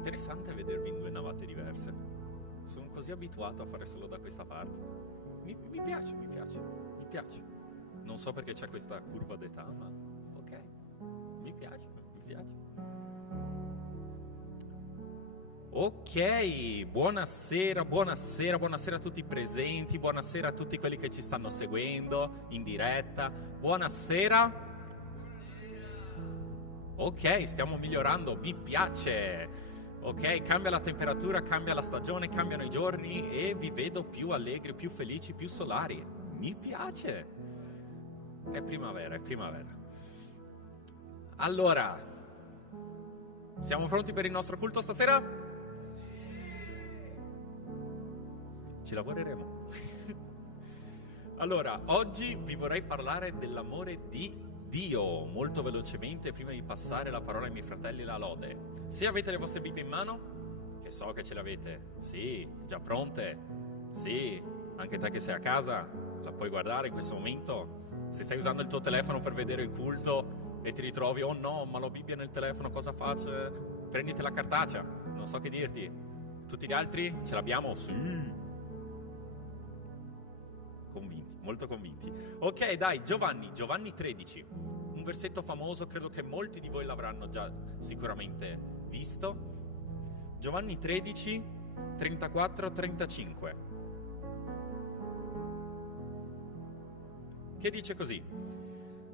interessante vedervi in due navate diverse. Sono così abituato a fare solo da questa parte. Mi piace. Non so perché c'è questa curva d'età, ma ok, mi piace. Ok, buonasera a tutti i presenti, buonasera a tutti quelli che ci stanno seguendo in diretta, buonasera. Ok, stiamo migliorando, mi piace. Ok, cambia la temperatura, cambia la stagione, cambiano i giorni e vi vedo più allegri, più felici, più solari. Mi piace. È primavera. Allora, siamo pronti per il nostro culto stasera? Ci lavoreremo. Allora, oggi vi vorrei parlare dell'amore di Dio, molto velocemente, prima di passare la parola ai miei fratelli la lode. Se avete le vostre Bibbie in mano, che so che ce l'avete, sì, già pronte, sì, anche te che sei a casa, la puoi guardare in questo momento. Se stai usando il tuo telefono per vedere il culto e ti ritrovi, oh no, ma l'ho Bibbia nel telefono, cosa faccio? Prenditi la cartacea, non so che dirti. Tutti gli altri ce l'abbiamo? Sì. Convinti, molto convinti. Ok, dai, Giovanni 13, un versetto famoso, credo che molti di voi l'avranno già sicuramente visto. Giovanni 13, 34-35. Che dice così: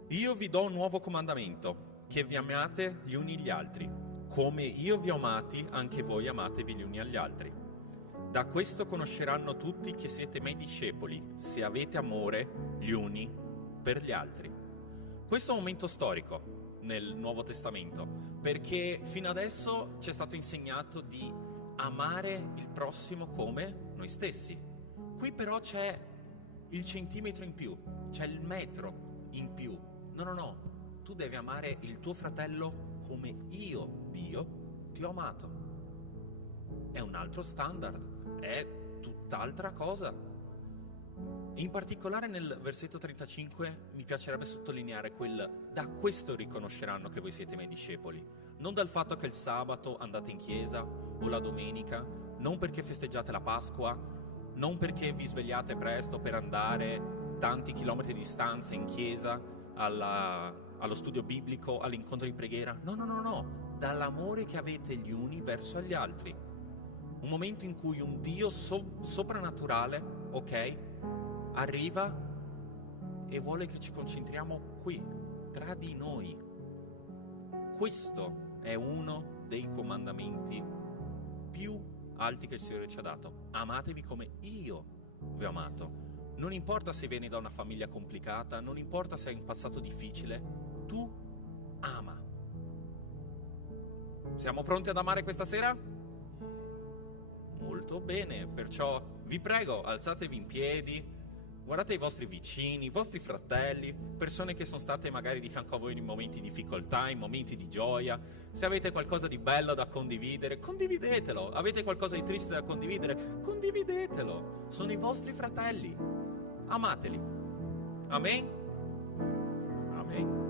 io vi do un nuovo comandamento, che vi amiate gli uni gli altri. Come io vi ho amati, anche voi amatevi gli uni agli altri. Da questo conosceranno tutti che siete miei discepoli, se avete amore gli uni per gli altri. Questo è un momento storico nel Nuovo Testamento, perché fino adesso ci è stato insegnato di amare il prossimo come noi stessi. Qui però c'è il centimetro in più, c'è il metro in più. No, tu devi amare il tuo fratello come io, Dio, ti ho amato. È un altro standard, è tutt'altra cosa. In particolare nel versetto 35 mi piacerebbe sottolineare da questo riconosceranno che voi siete miei discepoli. Non dal fatto che il sabato andate in chiesa o la domenica, non perché festeggiate la Pasqua, non perché vi svegliate presto per andare tanti chilometri di distanza in chiesa, allo studio biblico, all'incontro di preghiera. No, dall'amore che avete gli uni verso gli altri. Un momento in cui un Dio soprannaturale, ok, arriva e vuole che ci concentriamo qui, tra di noi. Questo è uno dei comandamenti più alti che il Signore ci ha dato. Amatevi come io vi ho amato. Non importa se vieni da una famiglia complicata, non importa se hai un passato difficile, tu ama. Siamo pronti ad amare questa sera? Molto bene, perciò vi prego, alzatevi in piedi, guardate i vostri vicini, i vostri fratelli, persone che sono state magari di fianco a voi in momenti di difficoltà, in momenti di gioia. Se avete qualcosa di bello da condividere, condividetelo. Avete qualcosa di triste da condividere, condividetelo. Sono i vostri fratelli. Amateli. Amen? Amen.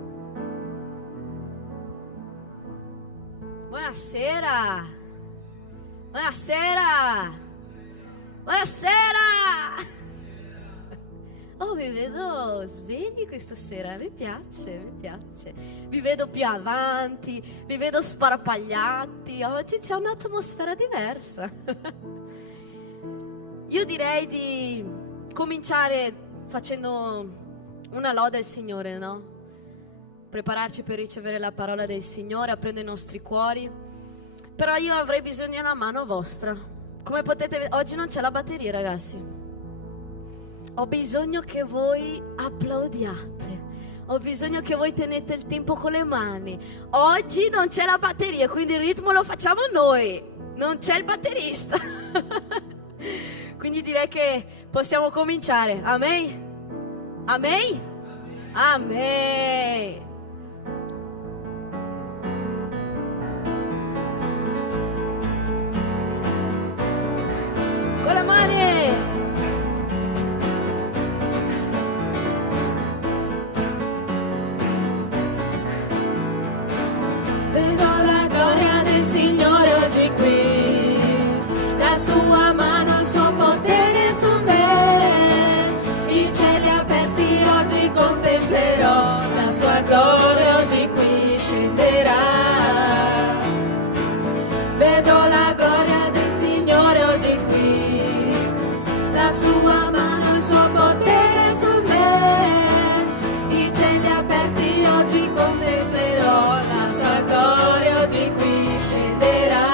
Buonasera! Oh, vi vedo svegli questa sera, mi piace. Vi vedo più avanti, vi vedo sparpagliati. Oggi c'è un'atmosfera diversa. Io direi di cominciare facendo una lode al Signore, no? Prepararci per ricevere la parola del Signore, aprendo i nostri cuori. Però io avrei bisogno di una mano vostra. Come potete vedere, oggi non c'è la batteria, ragazzi. Ho bisogno che voi applaudiate. Ho bisogno che voi tenete il tempo con le mani. Oggi non c'è la batteria, quindi il ritmo lo facciamo noi. Non c'è il batterista. Quindi direi che possiamo cominciare. Amen? Amen? Amen. Con le mani. Vedo la gloria del Signore oggi oggi qui, la sua mano, il suo potere su me, i cieli aperti oggi contemplerò, la sua gloria oggi qui scenderà. Vedo la gloria del Signore oggi qui, la sua mano, il suo potere su me, i cieli aperti oggi contemplerò, la sua gloria oggi qui scenderà.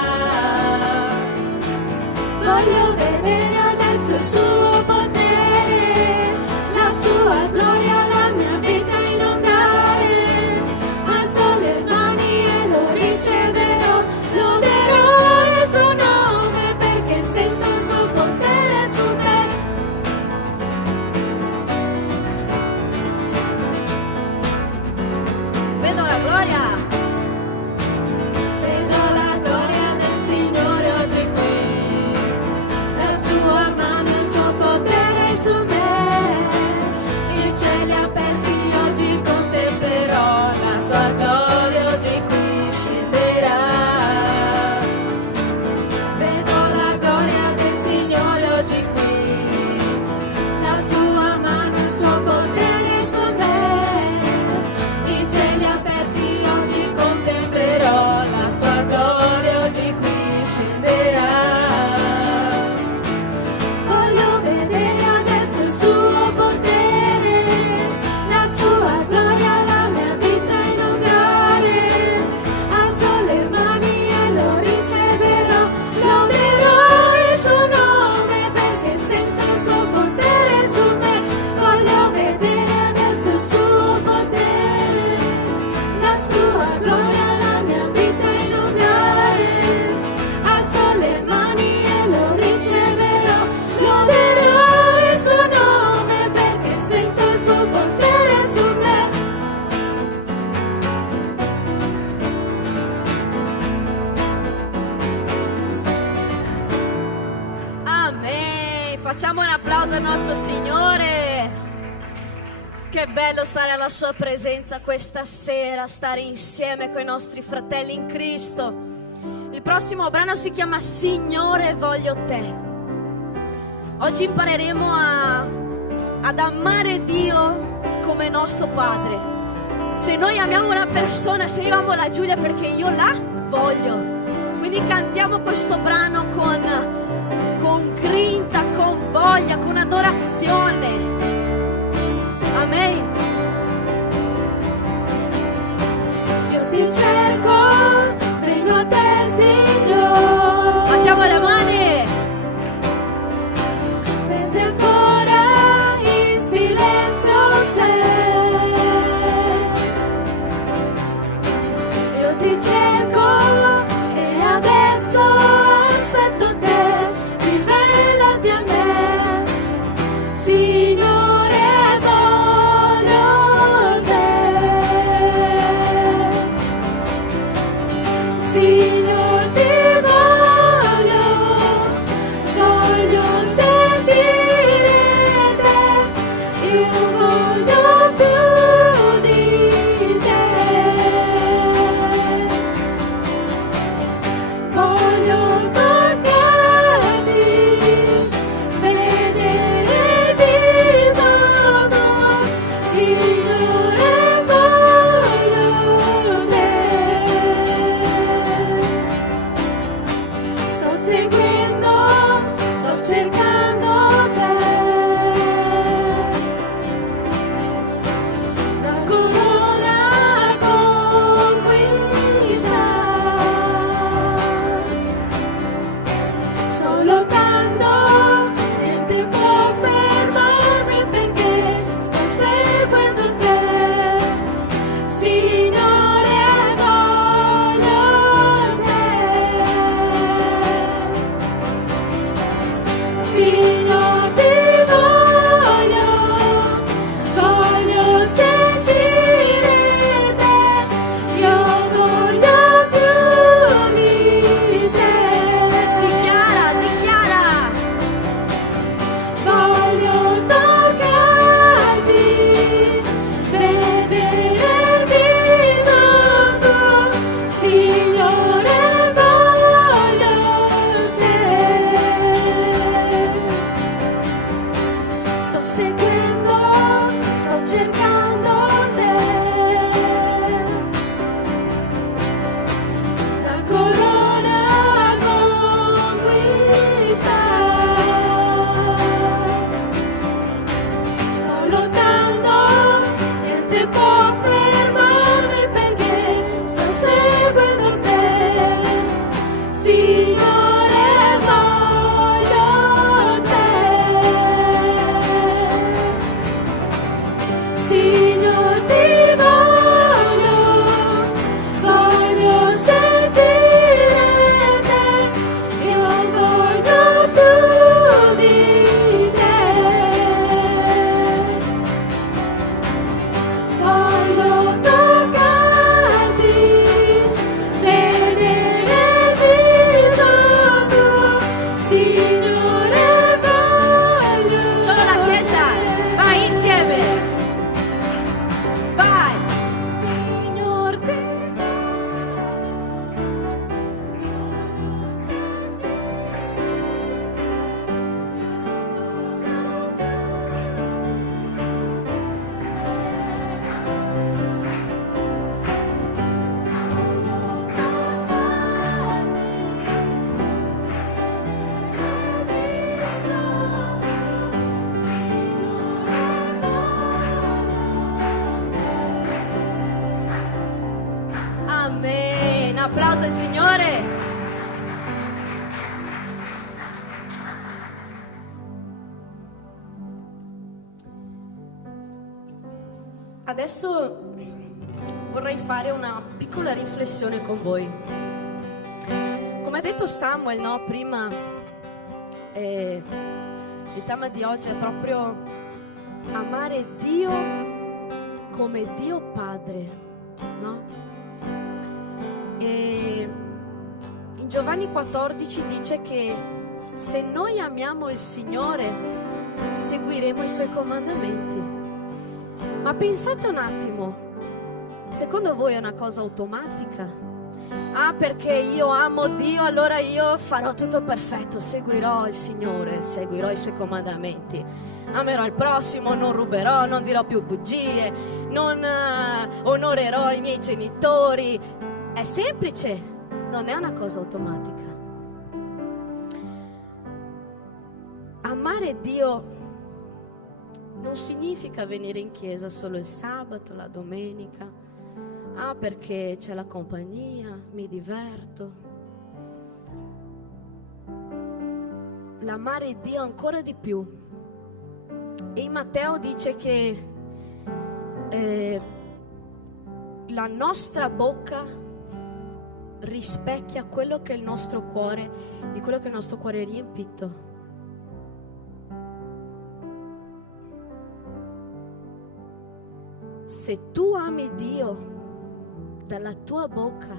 Voglio vedere adesso il suo potere, la sua gloria, la mia vita inondare, alzo le mani e lo riceverò, loderò il suo nome perché sento il suo potere su me. Vedo la gloria, vedo la gloria del Signore oggi qui, la sua mano, il suo potere su me, i cieli aperti oggi contemplerò, la sua gloria oggi qui scenderà. Vedo la gloria del Signore oggi qui, la sua mano, il suo potere su me, i cieli aperti oggi contemplerò, la sua gloria oggi qui scenderà. Voglio vedere adesso il suo potere, la sua gloria, la mia vita inondare, alzo le mani e lo riceverò, loderò il suo nome perché sento il suo potere su me. Voglio vedere adesso il suo potere, la sua gloria, la mia vita inondare, alzo le mani e lo riceverò, loderò il suo nome perché sento il suo potere su me. Amen. Facciamo un applauso al nostro Signore. Che bello stare alla sua presenza questa sera, stare insieme con i nostri fratelli in Cristo. Il prossimo brano si chiama Signore voglio te. Oggi impareremo ad amare Dio come nostro Padre. Se noi amiamo una persona, se io amo la Giulia perché io la voglio. Quindi cantiamo questo brano con grinta, con voglia, con adorazione. Amen. Io ti cerco, vengo a te, Signore. Battiamo le mani. Mentre ancora in silenzio sei, io ti cerco e adesso aspetto te, rivelati a me, Signore voglio applauso al Signore. Adesso vorrei fare una piccola riflessione con voi. Come ha detto Samuel, no, prima, il tema di oggi è proprio amare Dio come Dio Padre, no? E in Giovanni 14 dice che se noi amiamo il Signore, seguiremo i Suoi comandamenti. Ma pensate un attimo, secondo voi è una cosa automatica? Ah, perché io amo Dio, allora io farò tutto perfetto, seguirò il Signore, seguirò i Suoi comandamenti, amerò il prossimo, non ruberò, non dirò più bugie, non onorerò i miei genitori. È semplice, non è una cosa automatica. Amare Dio non significa venire in chiesa solo il sabato, la domenica. Ah, perché c'è la compagnia, mi diverto. L'amare Dio ancora di più. E in Matteo dice che la nostra bocca rispecchia quello che è il nostro cuore, di quello che il nostro cuore è riempito. Se tu ami Dio, dalla tua bocca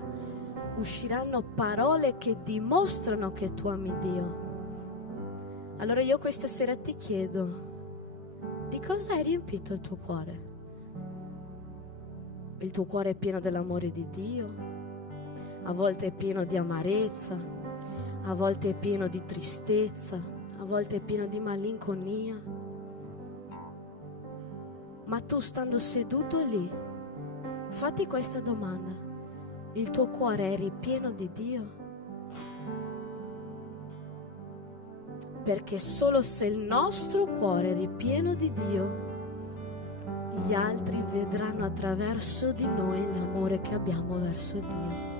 usciranno parole che dimostrano che tu ami Dio. Allora io questa sera ti chiedo, di cosa è riempito il tuo cuore? Il tuo cuore è pieno dell'amore di Dio? A volte è pieno di amarezza, a volte è pieno di tristezza, a volte è pieno di malinconia. Ma tu, stando seduto lì, fatti questa domanda: il tuo cuore è ripieno di Dio? Perché solo se il nostro cuore è ripieno di Dio, gli altri vedranno attraverso di noi l'amore che abbiamo verso Dio.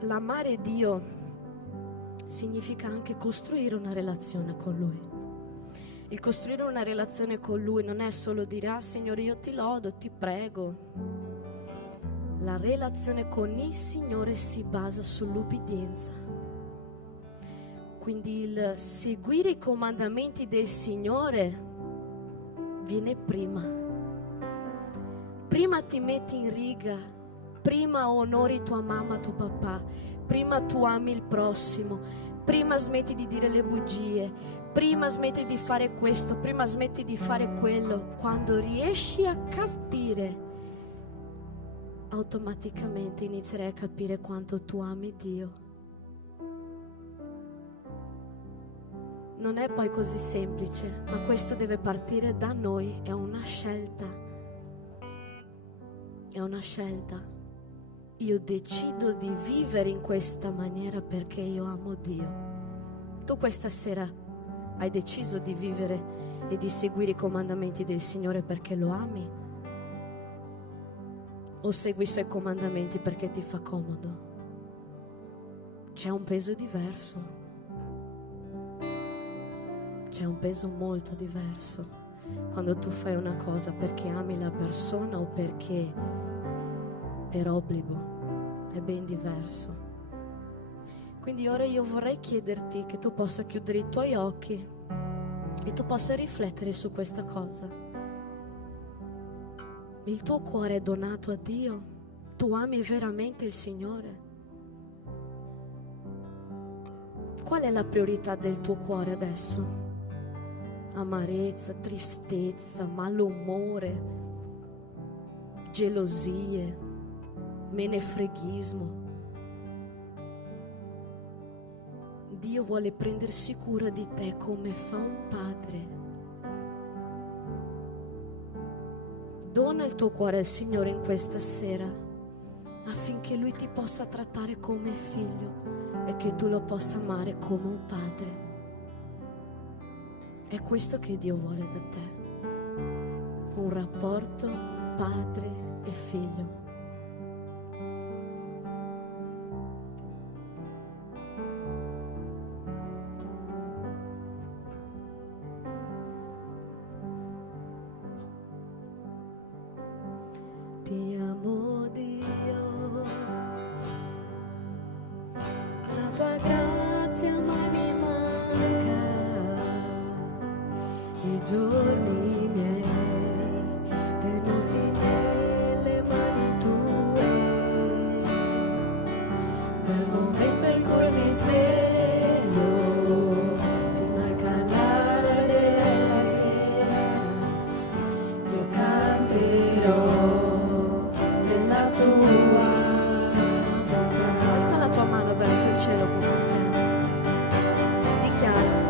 L'amare Dio significa anche costruire una relazione con Lui. Il costruire una relazione con Lui non è solo dire: ah Signore, io ti lodo, ti prego. La relazione con il Signore si basa sull'ubbidienza. Quindi il seguire i comandamenti del Signore viene prima. Prima ti metti in riga, prima onori tua mamma, tuo papà, prima tu ami il prossimo, prima smetti di dire le bugie, prima smetti di fare questo, prima smetti di fare quello. Quando riesci a capire, automaticamente inizierai a capire quanto tu ami Dio. Non è poi così semplice, ma questo deve partire da noi, è una scelta. È una scelta. Io decido di vivere in questa maniera perché io amo Dio. Tu questa sera hai deciso di vivere e di seguire i comandamenti del Signore perché lo ami? O segui i Suoi comandamenti perché ti fa comodo? C'è un peso diverso. C'è un peso molto diverso quando tu fai una cosa perché ami la persona o perché per obbligo. È ben diverso. Quindi ora io vorrei chiederti che tu possa chiudere i tuoi occhi e tu possa riflettere su questa cosa. Il tuo cuore è donato a Dio? Tu ami veramente il Signore? Qual è la priorità del tuo cuore adesso? Amarezza, tristezza, malumore, gelosie, menefreghismo. Dio vuole prendersi cura di te come fa un padre. Dona il tuo cuore al Signore in questa sera affinché Lui ti possa trattare come figlio e che tu lo possa amare come un padre. È questo che Dio vuole da te, un rapporto padre e figlio. Ti amo Dio, la tua grazia mai mi manca, i giorni miei tenuti nelle mani tue, dal momento in cui mi sveglio fino al calare della sera, io canterò della tua bontà. Alza la tua mano verso il cielo questa sera, dichiara: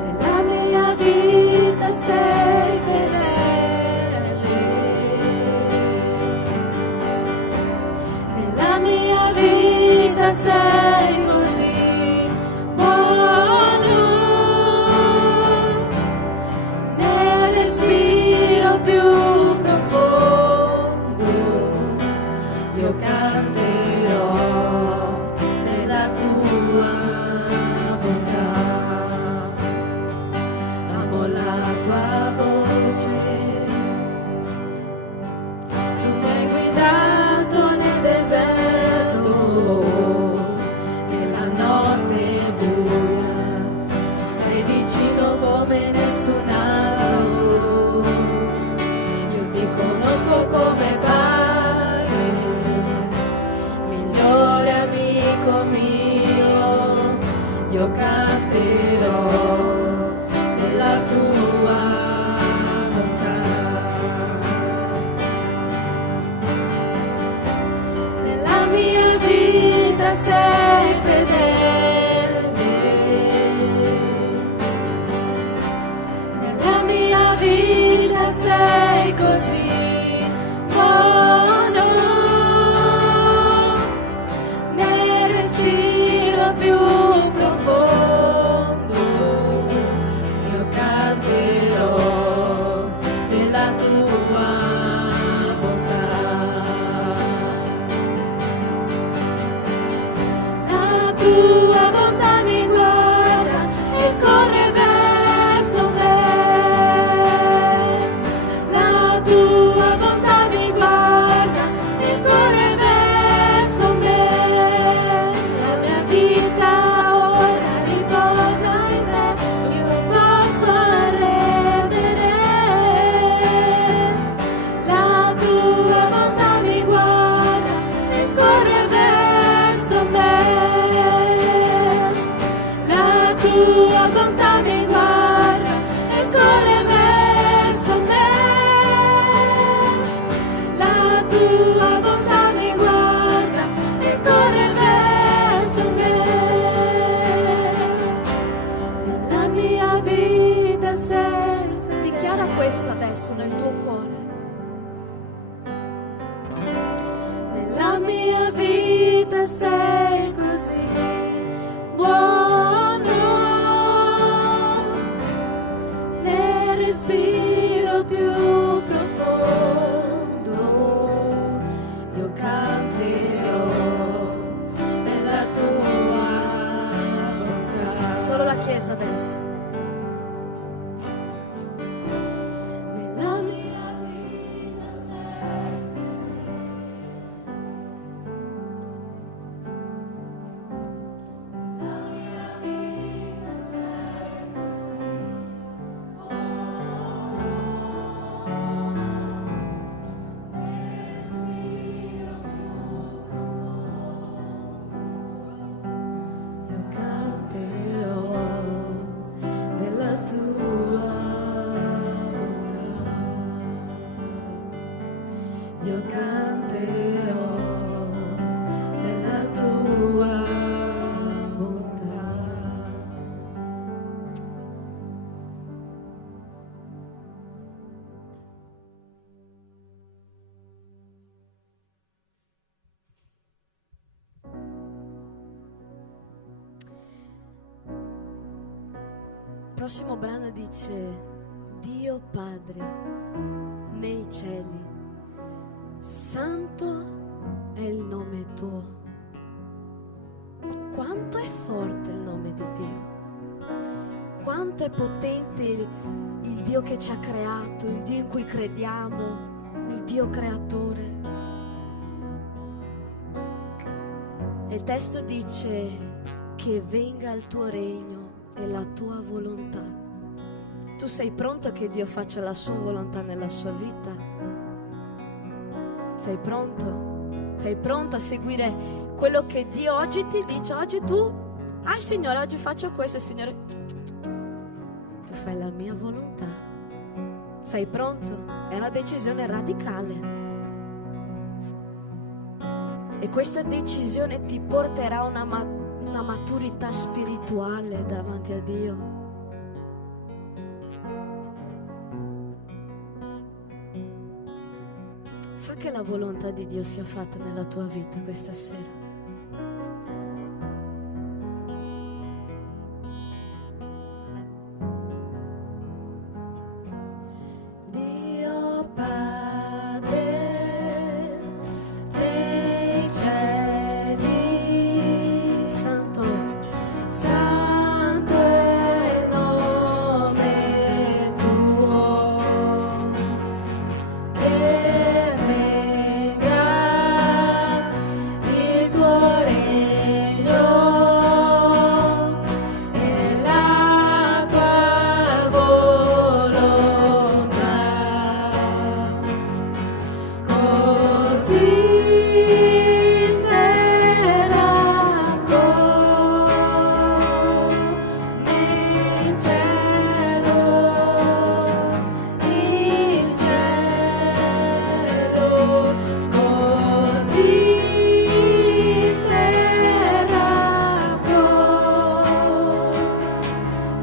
nella mia vita sei fedele, nella mia vita sei così buono, nel respiro più profondo io canterò della tua bontà. Amo la tua voce, tu mi hai guidato nel deserto, nella notte buia, sei vicino come nessun altro. Io ti conosco come Padre, migliore amico mio, io canterò della tua bontà. Nella mia vita sei fedele, nella mia vita sei così buono, nel respiro più profondo io canterò della tua bontà. La tua bontà mi guarda e corre verso me, la tua bontà mi guarda e corre verso me. La mia vita ora riposa in te, io posso arredere. La tua bontà mi guarda e corre verso me, la tua bontà mi guarda e corre verso me, la tua bontà mi guarda e corre verso me. Nella mia vita sei. Dichiara questo adesso nel tuo cuore. Nella mia vita sei così buono, nel respiro più profondo io canterò della tua bontà. Solo la Chiesa adesso. Nella mia vita sei io canterò prossimo brano dice: Dio Padre nei cieli, santo è il nome tuo. Quanto è forte il nome di Dio, quanto è potente il Dio che ci ha creato, il Dio in cui crediamo, il Dio creatore. E il testo dice: che venga il tuo regno e la tua volontà. Tu sei pronto che Dio faccia la sua volontà nella sua vita? Sei pronto? Sei pronto a seguire quello che Dio oggi ti dice? Oggi tu, Signore, oggi faccio questo, Signore, tu fai la mia volontà. Sei pronto? È una decisione radicale. E questa decisione ti porterà a una maturità spirituale davanti a Dio. Fa che la volontà di Dio sia fatta nella tua vita questa sera. Dio Padre dei cieli, santo, santo è il nome tuo. Che venga il tuo regno e la tua volontà, così in terra come in cielo, così in terra come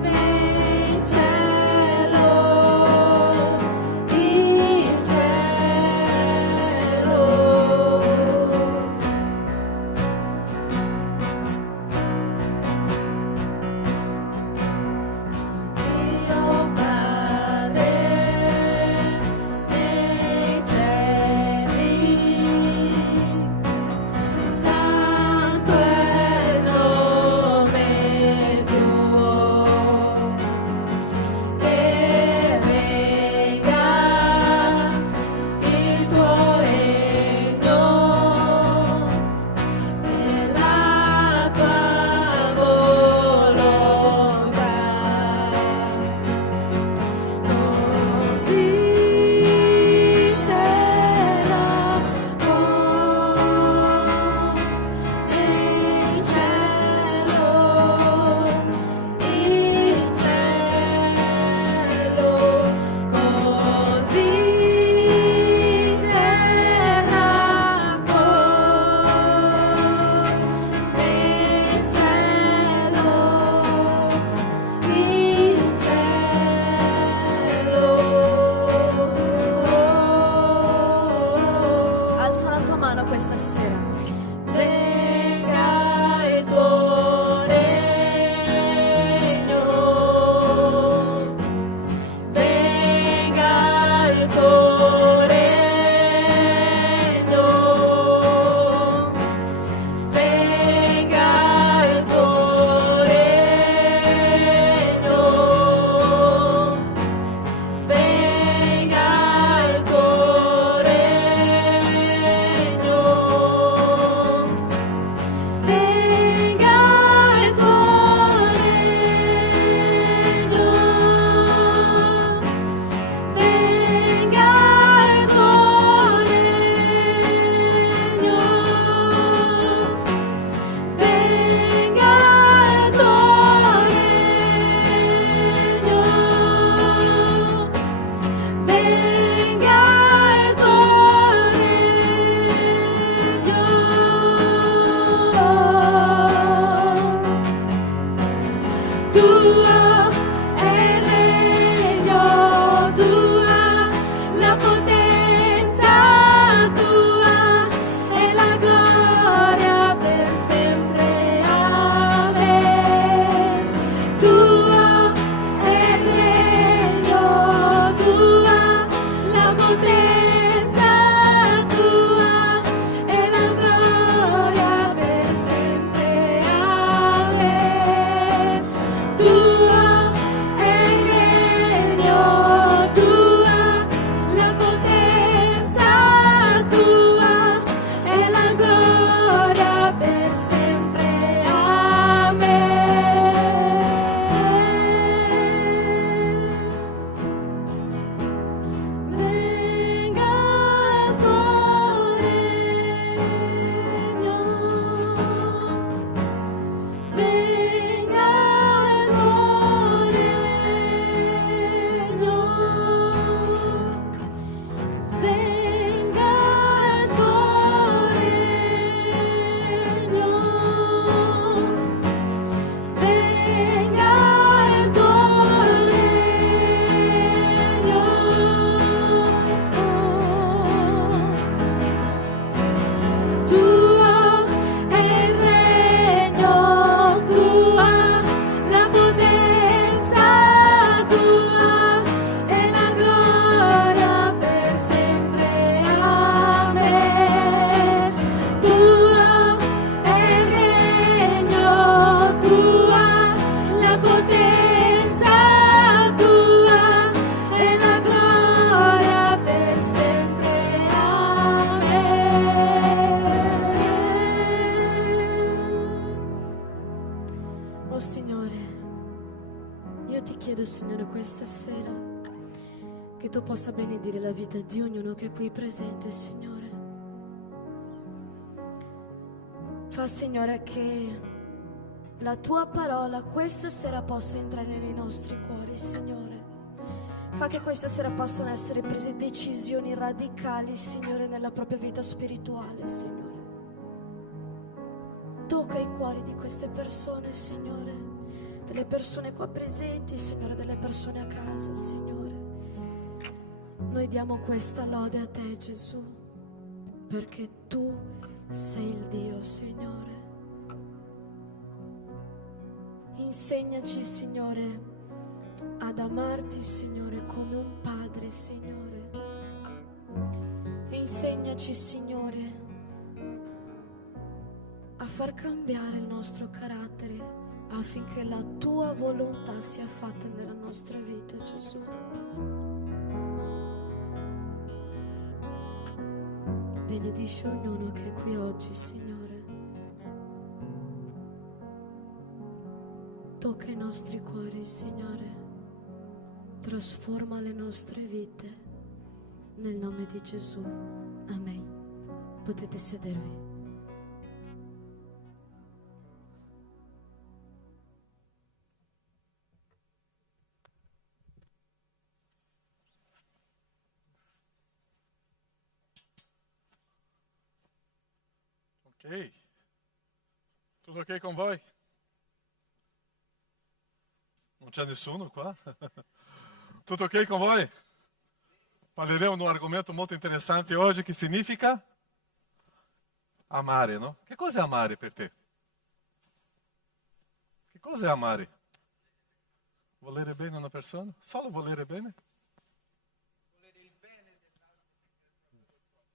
in cielo, Dio Padre nei cieli, santo è il nome tuo. Che venga il tuo regno e la tua volontà, così in terra come in cielo, così in terra come in cielo, Alza la tua mano questa sera. Venga il tuo regno, venga il tuo regno, venga il tuo regno, venga il tuo regno, venga il tuo regno, venga il tuo regno, venga il tuo regno, venga il tuo regno. Tuo è il regno, tua la potenza, tua è la gloria per sempre. Amen. Tuo è Io ti chiedo, Signore, questa sera che tu possa benedire la vita di ognuno che è qui presente, Signore. Fa, Signore, che la tua parola questa sera possa entrare nei nostri cuori, Signore. Fa che questa sera possano essere prese decisioni radicali, Signore, nella propria vita spirituale, Signore. Tocca i cuori di queste persone, Signore, delle persone qua presenti, Signore, delle persone a casa, Signore. Noi diamo questa lode a te, Gesù, perché tu sei il Dio, Signore. Insegnaci, Signore, ad amarti, Signore, come un padre, Signore. E insegnaci, Signore, a far cambiare il nostro carattere affinché la tua volontà sia fatta nella nostra vita, Gesù. Benedici ognuno che è qui oggi, Signore. Tocca i nostri cuori, Signore. Trasforma le nostre vite. Nel nome di Gesù. Amen. Potete sedervi. Ok, tutto ok con voi? Non c'è nessuno qua? Tutto ok con voi? Parleremo di un argomento molto interessante oggi che significa amare, no? Che cosa è amare per te? Che cosa è amare? Volere bene una persona? Solo volere bene?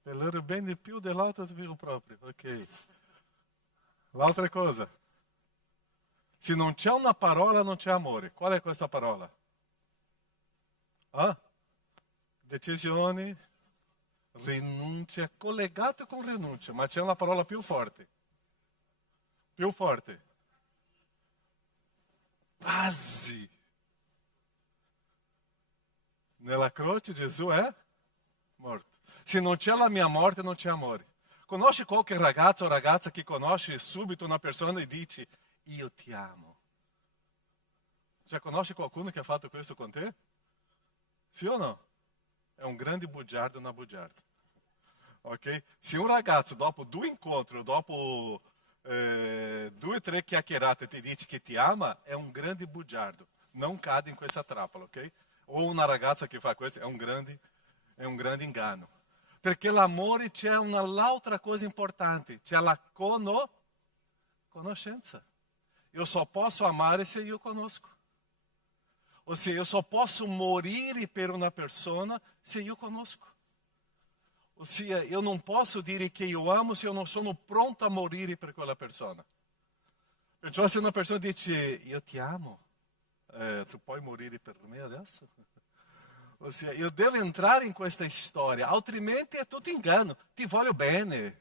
Volere bene più dell'altro che più proprio, ok. L'altra cosa, se non c'è una parola non c'è amore. Qual è questa parola? Ah? Decisioni, rinuncia, collegato con rinuncia, ma c'è una parola più forte. Più forte. Base. Nella croce Gesù è morto. Se non c'è la mia morte non c'è amore. Conosci qualche ragazzo o ragazza che conosce subito una persona e dice io ti amo? Cioè conosci qualcuno che ha fatto questo con te? Sì o no? È un grande bugiardo, una bugiarda. Ok? Se un ragazzo dopo 2 incontri, dopo 2 o 3 chiacchierate ti dice che ti ama, è un grande bugiardo. Non cade in questa trappola, ok? O una ragazza che fa questo è un grande engano. Perché l'amore c'è un'altra cosa importante, c'è la conoscenza. Io só posso amare se io conosco. Ossia, io só posso morire per una persona se io conosco. Ossia, io non posso dire che io amo se io non sono pronto a morire per quella persona. Perciò se una persona dice io ti amo, tu puoi morire per me adesso? Ossia, io devo entrare in questa storia, altrimenti è tutto engano. Ti voglio bene,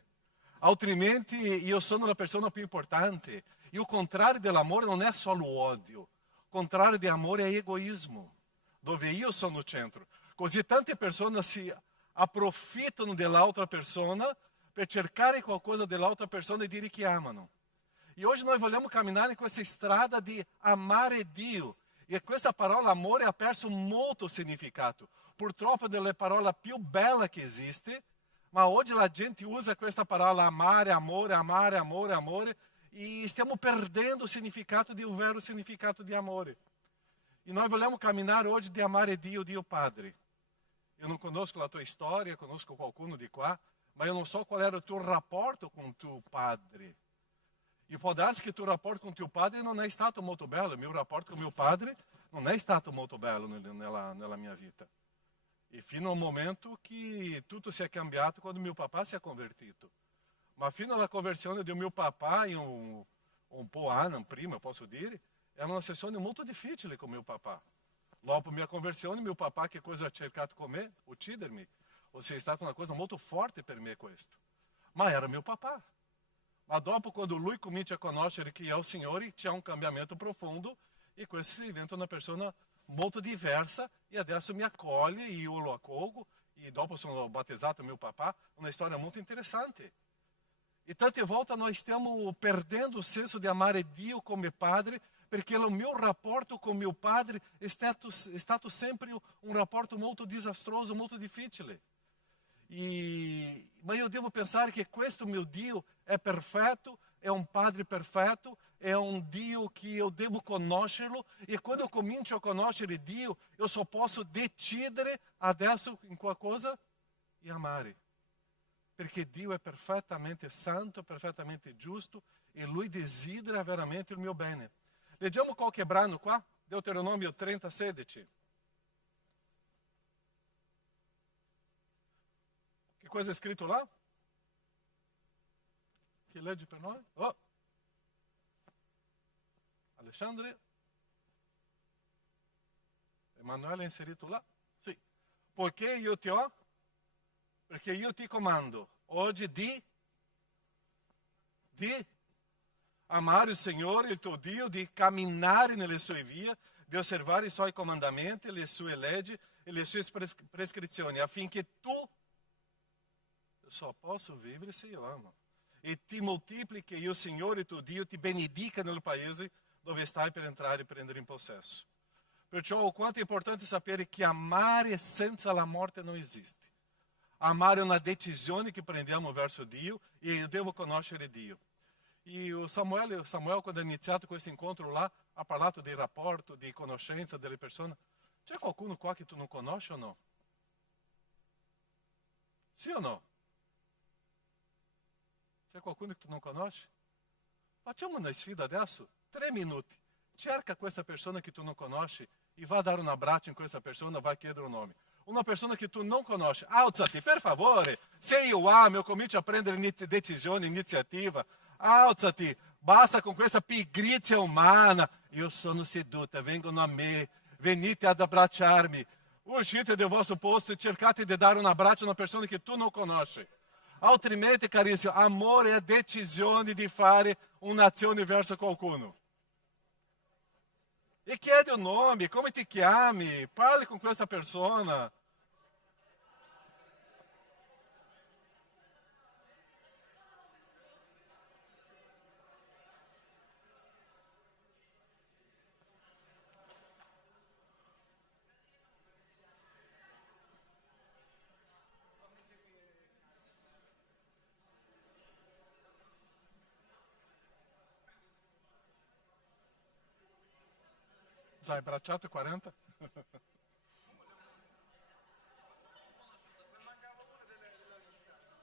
altrimenti io sono la persona più importante. E o contrário dell'amore non è solo odio, il contrario di amore è egoismo, dove io sono il centro. Così tante persone si approfittano dell'altra persona per cercare qualcosa dell'altra persona e dire che amano. E hoje nós vogliamo camminare in questa strada di amare Dio. E questa parola amore ha perso molto significato. Purtroppo delle parole più belle che esiste, ma oggi la gente usa questa parola amare, amore, amare, amore, amore, e stiamo perdendo o significato di un vero significato di amore. E nós vogliamo camminare oggi di amare Dio, Dio Padre. Eu não conosco a tua história, conosco qualcuno di qua, ma io non so qual era il tuo rapporto con tuo padre. E può darsi che il tuo rapporto con tuo padre non è stato molto bello. Il mio rapporto con mio padre non è stato molto bello nella mia vita. E fino al momento che tutto si è cambiato quando mio papà si è convertito. Ma fino alla conversione di mio papà, in un po' anno prima, posso dire, era una sessione molto difficile con mio papà. Dopo mia conversione, mio papà che cosa ha cercato con me? Uccidermi. Ossia, è stata una cosa molto forte per me questo. Ma era mio papà. Ma dopo, quando lui comincia a conoscere che è il Signore, c'è un cambiamento profondo e questo diventa una persona molto diversa e adesso mi accoglie e io lo accolgo e dopo sono battezzato mio papà, una storia molto interessante. E tante volte noi stiamo perdendo il senso di amare Dio come padre perché il mio rapporto con mio padre è stato sempre un rapporto molto disastroso, molto difficile. Ma io devo pensare che questo mio Dio è perfetto, è un padre perfetto, è un Dio che io devo conoscerlo e quando eu comincio a conoscere Dio, eu só posso decidere adesso in qualcosa e amare. Perché Dio è perfettamente santo, perfettamente giusto e Lui desidera veramente il mio bene. Leggiamo qualche brano qua, Deuteronomio 30, 16. Che cosa è scritto là? Chi legge per noi? Oh. Alexandre? Emanuele è inserito là? Sì. Perché io ti comando oggi di amare il Signore, il tuo Dio, di camminare nelle sue vie, di osservare i suoi comandamenti, le sue leggi e le sue prescrizioni, affinché tu só posso vivere se io amo. E ti moltiplichi e il Signore tuo Dio ti benedica nel paese dove stai per entrare e prendere in possesso. Perciò o quanto è importante sapere che amare senza la morte non esiste. Amare è una decisione che prendiamo verso Dio e io devo conoscere Dio. E o Samuel, quando ha iniziato questo incontro là, ha parlato di rapporto, di conoscenza delle persone. C'è qualcuno qua che tu non conosci o no? Sì o no? C'è qualcuno che tu non conosci? Facciamo una sfida adesso, 3 minuti. Cerca questa persona che tu non conosci e vai a dare un abbraccio in questa persona, vai a chiedere un nome. Una persona che tu non conosci, alzati, per favore. Se io amo, eu comincio a prendere decisioni, iniziativa. Alzati, basta con questa pigrizia umana. Io sono seduta, vengono a me, venite ad abbracciarmi. Uscite dal vostro posto e cercate di dare un abbraccio a una persona che tu non conosci. Altrimenti, carissimo, amore è decisione di fare un'azione verso qualcuno. E chiedi o nome, come ti chiami, parli con questa persona. Já hai abbracciato 40?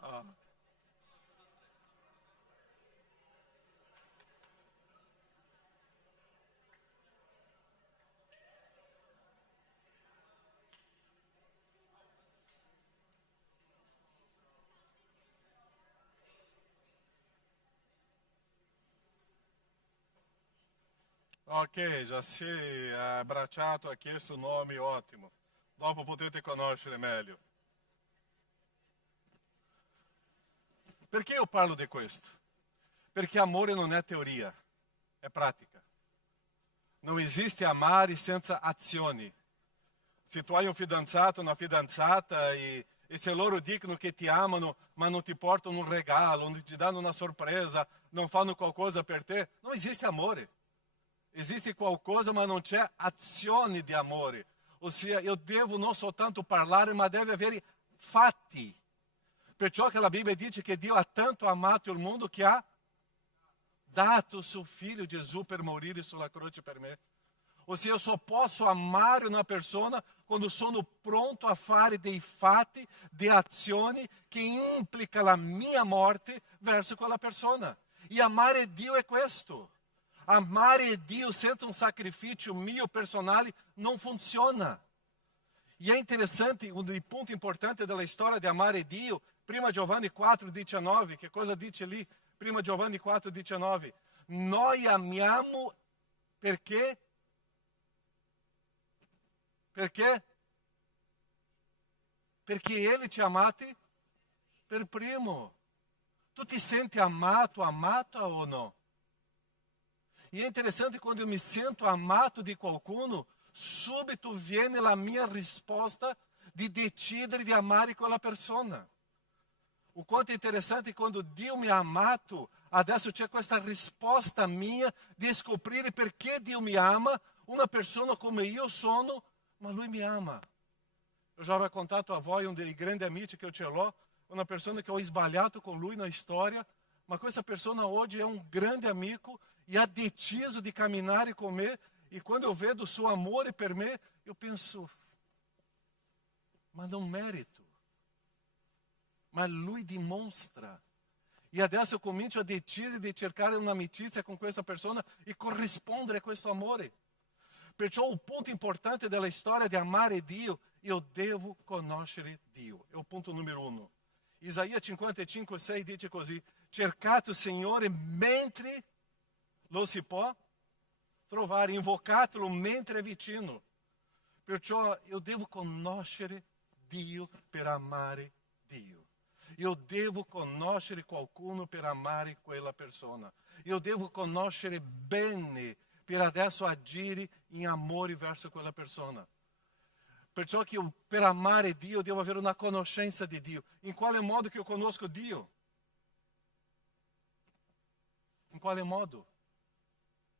Ah. Ok, já si è abbracciato, ha chiesto un nome, ottimo. Dopo potete conoscere meglio. Perché io parlo di questo? Perché amore non è teoria, è pratica. Non esiste amare senza azioni. Se tu hai un fidanzato, una fidanzata e se loro dicono che ti amano ma non ti portano un regalo, non ti danno una sorpresa, non fanno qualcosa per te, non esiste amore. Esiste qualcosa ma non c'è azione di amore. Ossia, io devo non soltanto parlare ma deve avere fatti. Perciò che la Bibbia dice che Dio ha tanto amato il mondo che ha dato il suo figlio Gesù per morire sulla croce per me. Ossia, io só posso amare una persona quando sono pronto a fare dei fatti, delle azioni che implica la mia morte verso quella persona. E amare Dio è questo. Amare Dio senza un sacrificio mio personale non funziona. E è interessante, uno dei punti importanti della storia di amare Dio, 1 Giovanni 4,19, che cosa dice lì? 1 Giovanni 4,19. Noi amiamo perché? Perché? Perché Ele ci ha amati per primo. Tu ti senti amato, amata o no? E é interessante quando eu me sinto amato di qualcuno, subito viene la mia risposta di decidere di amare quella persona. O quanto è interessante quando Dio mi ha amato, adesso c'è questa risposta mia di scoprire perché Dio mi ama, una persona come io sono, ma Lui mi ama. Eu já ho raccontato a voi um dei grandi amici che ce l'ho, una persona che ho sbagliato con lui na storia, ma questa persona oggi è un grande amico e ha deciso di camminare con me, e quando eu vedo o suo amore per me, eu penso, ma non merito. Ma lui dimostra. E adesso eu comincio a decidere di cercare un'amicizia con questa persona e corrispondere a questo amore. Perciò o punto importante della storia di amare Dio, io devo conoscere Dio. È il punto numero 1. Isaia 55,6 dice così: cercate il Signore mentre lo si può trovare, invocatelo mentre è vicino. Perciò io devo conoscere Dio per amare Dio. Io devo conoscere qualcuno per amare quella persona. Io devo conoscere bene per adesso agire in amore verso quella persona. Perciò che io, per amare Dio, devo avere una conoscenza di Dio. In quale modo che io conosco Dio? In quale modo?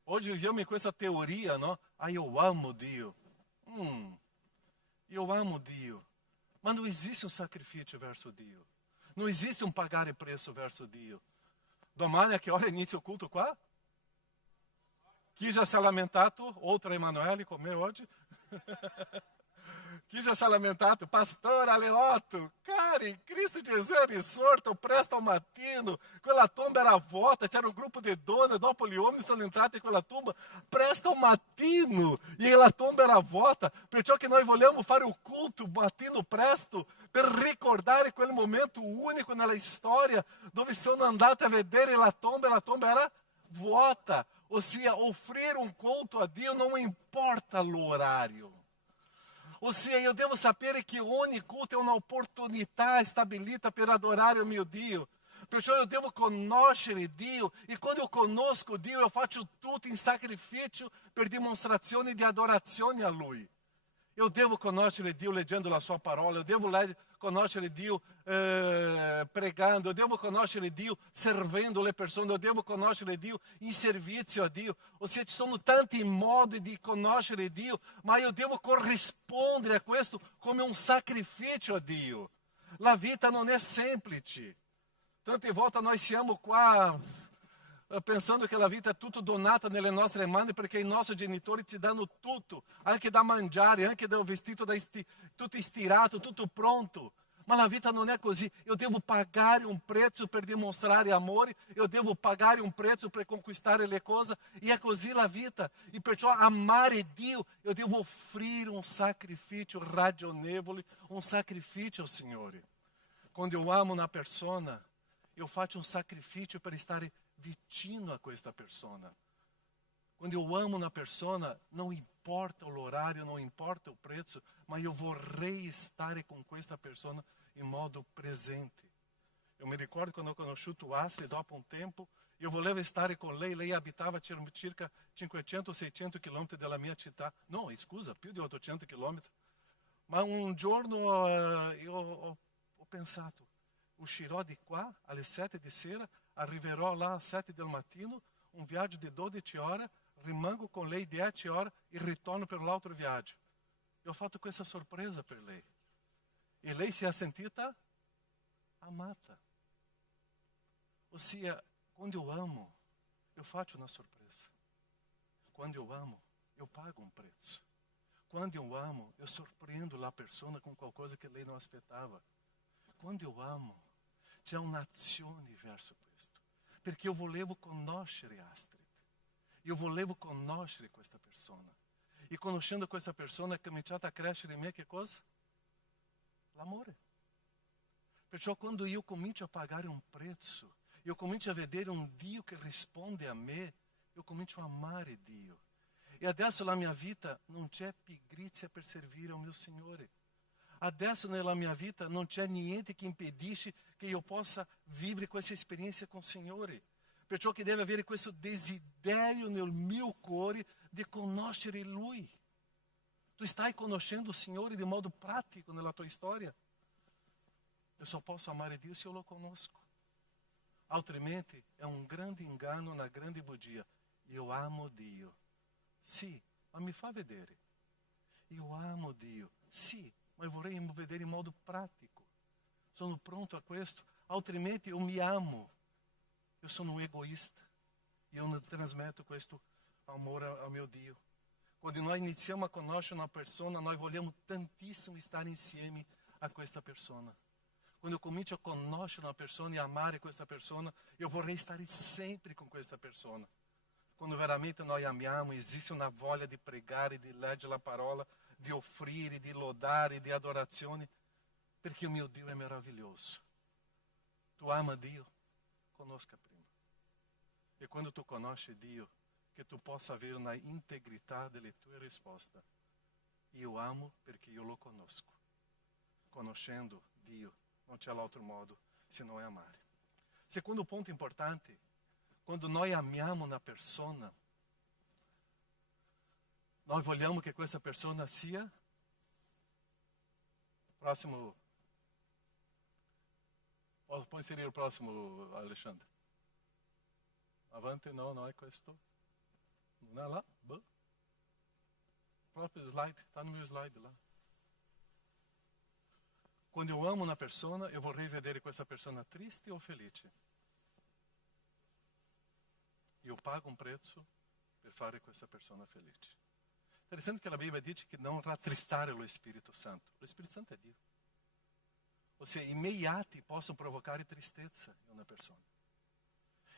Oggi viviamo in questa teoria, no? Io amo Dio. Io amo Dio. Ma non esiste un sacrificio verso Dio. Non esiste un pagare preço verso Dio. Domani a che ora inizia il culto qua? Chi già si è lamentato, oltre a Emanuele con me oggi? Chi già si è lamentato? Pastor Aleotto, cari, Cristo Gesù è risorto, presto al mattino, quella tomba era vuota, c'era un gruppo di donne, dopo gli uomini sono entrati in quella tomba, presto al mattino, e la tomba era vuota, perciò che noi vogliamo fare il culto mattino presto, per ricordare quel momento unico nella storia, dove sono andati a vedere la tomba era vuota. Ossia, offrire un culto a Dio non importa l'orario. Ossia, io devo sapere che ogni culto è un'opportunità stabilita per adorare il mio Dio. Perciò io devo conoscere Dio, e quando io conosco Dio, io faccio tutto in sacrificio per dimostrazione di adorazione a Lui. Eu devo conoscere Dio leggendo la sua parola, eu devo conoscere Dio pregando, eu devo conoscere Dio servendo le persone, eu devo conoscere Dio in servizio a Dio. Ou seja, ci sono tanti modi di conoscere Dio, ma io devo corrispondere a questo come un sacrificio a Dio. La vita non è semplice. Tante volte noi siamo qua pensando che la vita è tutto donata nelle nostre mani, perché i nostri genitori ti danno tutto, anche da mangiare, anche del vestito tutto stirato, tutto pronto. Ma la vita non è così. Io devo pagare un prezzo per dimostrare amore, io devo pagare un prezzo per conquistare le cose, e è così la vita. E perciò amare Dio, io devo offrire un sacrificio ragionevole, un sacrificio al Signore. Quando io amo una persona, io faccio un sacrificio per stare vicino a questa persona. Quando eu amo una persona, non importa l'orario, non importa il prezzo, ma io vorrei stare con questa persona in modo presente. Eu mi ricordo quando ho conosciuto Astrid, dopo un tempo, io volevo stare con lei abitava circa 500-600 km dalla mia città. No, scusa, più di 800 km. Ma un giorno io ho pensato, uscirò di qua alle 7 di sera, arriverò là alle 7 del mattino, un viaggio di 12 ore, rimango con lei 10 ore e ritorno per l'altro viaggio. E ho fatto questa sorpresa per lei. E lei si è sentita amata. Ossia, quando io amo, io faccio una sorpresa. Quando io amo, io pago un prezzo. Quando io amo, io sorprendo la persona con qualcosa che lei non aspettava. Quando io amo, c'è un'azione verso questo. Perché io volevo conoscere Astrid. Io volevo conoscere questa persona. E conoscendo questa persona è cominciato a crescere in me che cosa? L'amore. Perciò quando io comincio a pagare un prezzo, io comincio a vedere un Dio che risponde a me, io comincio a amare Dio. E adesso la mia vita non c'è pigrizia per servire al mio Signore. Adesso nella mia vita non c'è niente che impedisce che io possa vivere questa esperienza con il Signore. Perciò che deve avere questo desiderio nel mio cuore di conoscere Lui. Tu stai conoscendo il Signore di modo pratico nella tua storia? Eu só posso amare Dio se eu lo conosco. Altrimenti è un grande inganno, una grande bugia. Io amo Dio. Sì, ma mi fa vedere. Io amo Dio. Sì, ma vorrei vedere in modo pratico. Sono pronto a questo. Altrimenti eu mi amo. Eu sono un egoista. E eu não trasmetto questo amor ao meu Dio. Quando nós iniziamo a conoscere una persona, nós vogliamo tantissimo stare insieme a questa persona. Quando eu comincio a conoscere una persona e amare questa persona, eu vorrei stare sempre con questa persona. Quando veramente nós amiamo, existe una voglia di pregare, di leggere la parola, di offrire, di lodare, di adorazione, perché il mio Dio è meraviglioso. Tu ama Dio? Conosca prima. E quando tu conosci Dio, che tu possa avere una integrità delle tue risposte. Io amo perché io lo conosco. Conoscendo Dio, non c'è l'altro modo se non è amare. Secondo ponto importante, quando noi amiamo una persona, noi vogliamo che questa persona sia próximo. Può inserire il prossimo, Alexandre. Avanti, no, non è questo. Non è là? Boh. Próprio slide, está no meu slide lá. Quando eu amo uma pessoa, eu vorrei vedere questa persona triste ou felice. Eu pago um prezzo per fare questa persona felice. Interessante che la Bibbia dice che non rattristare lo Spirito Santo. Lo Spirito Santo è Dio. Ossia, i miei atti possono provocare tristezza in una persona.